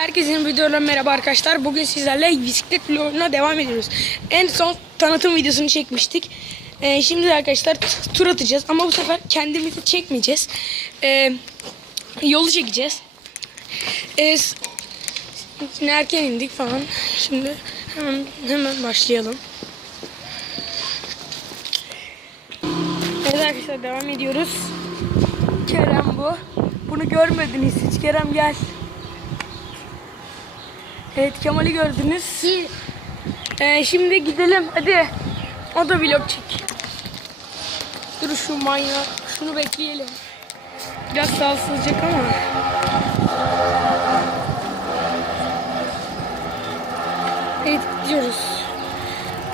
Herkesin videolarına merhaba arkadaşlar. Bugün sizlerle bisiklet vloguna devam ediyoruz. En son tanıtım videosunu çekmiştik. Ee, şimdi arkadaşlar tur atacağız ama bu sefer kendimizi çekmeyeceğiz. Ee, yolu çekeceğiz. Ee, şimdi erken indik falan. Şimdi hemen hemen başlayalım. Evet arkadaşlar devam ediyoruz. Kerem bu. Bunu görmediniz hiç. Kerem gel. Evet Kemal'i gördünüz. Ee, şimdi gidelim hadi. O da vlog çek. Dur şu manyak. Şunu bekleyelim. Biraz salsılacak ama. Evet gidiyoruz.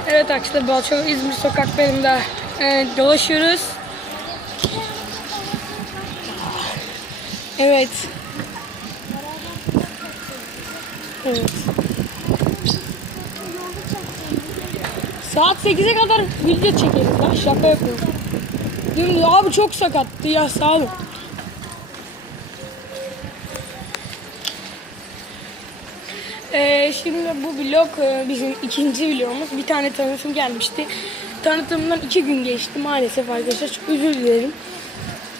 Evet arkadaşlar Balçova İzmir sokaklarında e, dolaşıyoruz. Evet. Evet. Saat 8'e kadar video çekeriz lan şaka yapıyorum. Dün abi çok sakattı ya sağ olun. Ee, şimdi bu vlog e, bizim ikinci vlogumuz. Bir tane tanıtım gelmişti. Tanıtımdan iki gün geçti maalesef arkadaşlar. Çok özür dilerim.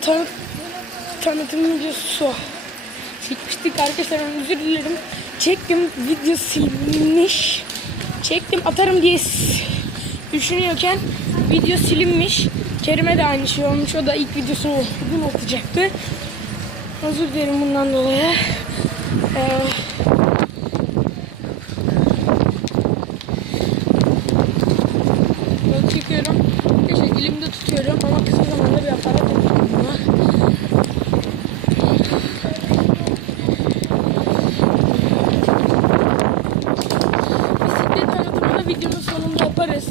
Tanı tanıtım videosu çekmiştik arkadaşlar. Özür dilerim. Çektim video silinmiş. Çektim atarım diye düşünüyorken video silinmiş. Kerime de aynı şey olmuş. O da ilk videosunu bugün atacaktı. Özür dilerim bundan dolayı. Ee, yaparız.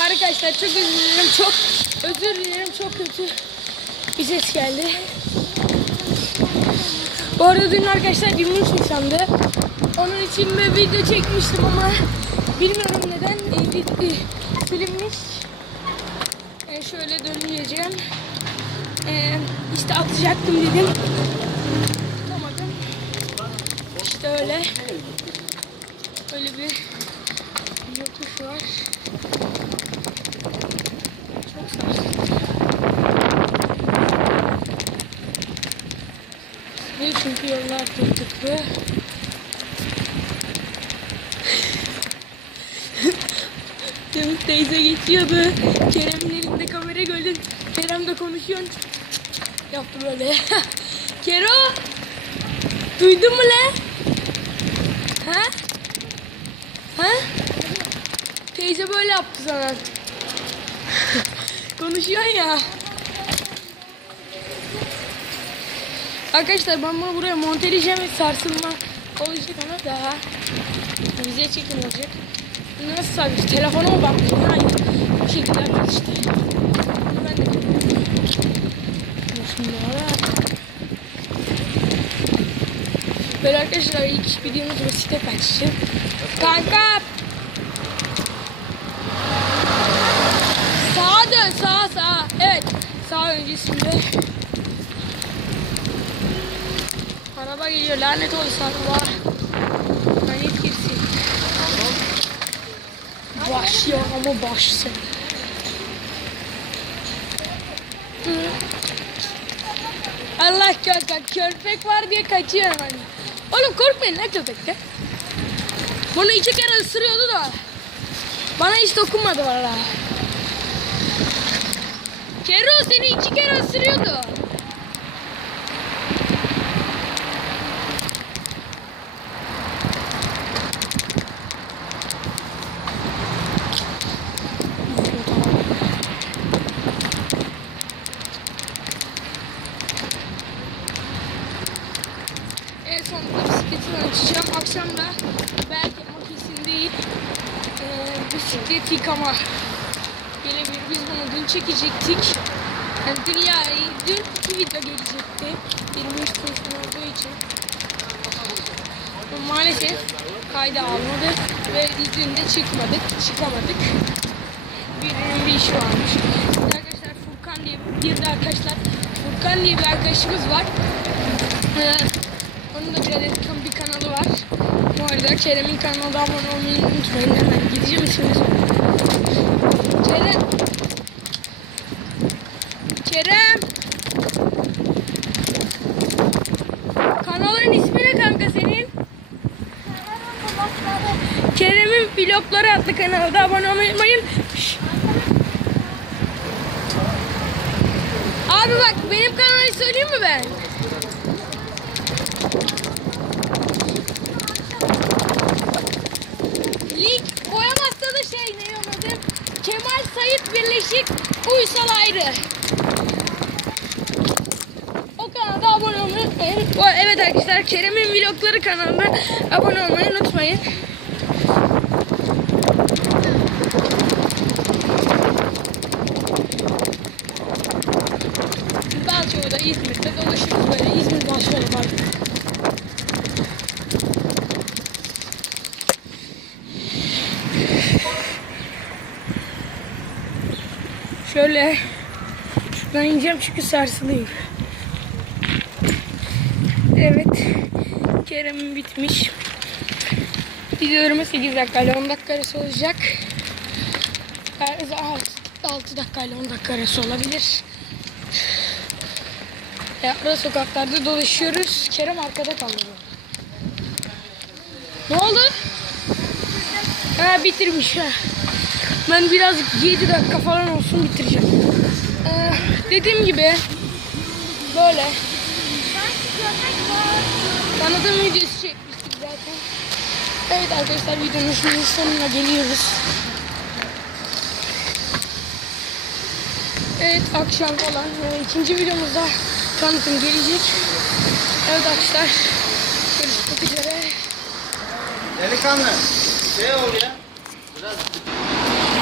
Arkadaşlar çok özür dilerim. Çok özür dilerim. Çok kötü bir ses geldi. Bu arada dün arkadaşlar 23 Nisan'dı. Onun için bir video çekmiştim ama bilmiyorum neden e, e, silinmiş. E, şöyle döneceğim. E, işte atacaktım dedim. Atamadım. İşte öyle. Öyle bir yokuş var. Çok sarsıcı. Ve çünkü yollar tıktıklı. Dün teyze geçiyordu. Kerem'in elinde kamera gördüm. Kerem de konuşuyor. Yaptı böyle. Kero! Duydun mu lan? Ha? Ha? Teyze böyle yaptı sana. Konuşuyorsun ya. Arkadaşlar ben bunu buraya monteleyeceğim ve sarsılma olacak ama daha bize çekim olacak. Nasıl sabit? Telefona mı bakmışım? Hayır. Bu şekilde işte. Bunu ben de yapıyorum. Böyle arkadaşlar ilk videomuz bu site kaçtı. Kanka! Sağa dön sağa sağa. Evet. Sağ öncesinde. Araba geliyor lanet olsun araba. Lanet girsin. Başlıyor ama başsın. Hı. Allah kanka köpek var diye kaçıyor hemen. Oğlum korkmayın lan köpekte. Bunu iki kere ısırıyordu da. Bana hiç dokunmadı valla. Kero seni iki kere ısırıyordu. En sonunda bisikletini açacağım. Akşam da belki değil. Ee, bisiklet yıkama gelebilir. Biz bunu dün çekecektik. Yani dün ya, dün iki video gelecekti. 23 Nisan olduğu için. Maalesef kayda almadı ve dün de çıkmadık, çıkamadık. Birinin bir işi varmış. Arkadaşlar Furkan diye bir de arkadaşlar Furkan diye bir arkadaşımız var. Ee, onun da bir adet kan- bir kanalı var. Bu arada Kerem'in kanalına abone olmayı unutmayın. Hemen gideceğim söyleyeyim. Kerem. Kerem. Kanalın ismi ne kanka senin? Kerem'in vlogları adlı kanalda abone olmayı unutmayın. Şşş. Abi bak benim kanalı söyleyeyim mi ben? Onun adı? Kemal Sayit Birleşik Uysal Ayrı. O kanalda abone olmayı unutmayın. Evet arkadaşlar Kerem'in vlogları kanalına abone olmayı unutmayın. Balçova'da İzmir'de dolaşıyoruz böyle İzmir Balçova var. Şöyle şuradan ineceğim çünkü sarsılıyım. Evet. Kerem'in bitmiş. Videolarımı 8 dakikayla 10 dakika arası olacak. 6 dakikayla 10 dakika arası olabilir. Ya, ara sokaklarda dolaşıyoruz. Kerem arkada kaldı. Ne oldu? Ha bitirmiş ha. Ben biraz 7 dakika falan olsun bitireceğim. Ee, dediğim gibi böyle tanıtım videosu çekmiştik zaten. Evet arkadaşlar videonun şimdi sonuna geliyoruz. Evet akşam falan e, ikinci videomuzda tanıtım gelecek. Evet arkadaşlar görüşmek üzere. Delikanlı. Şey ol ya.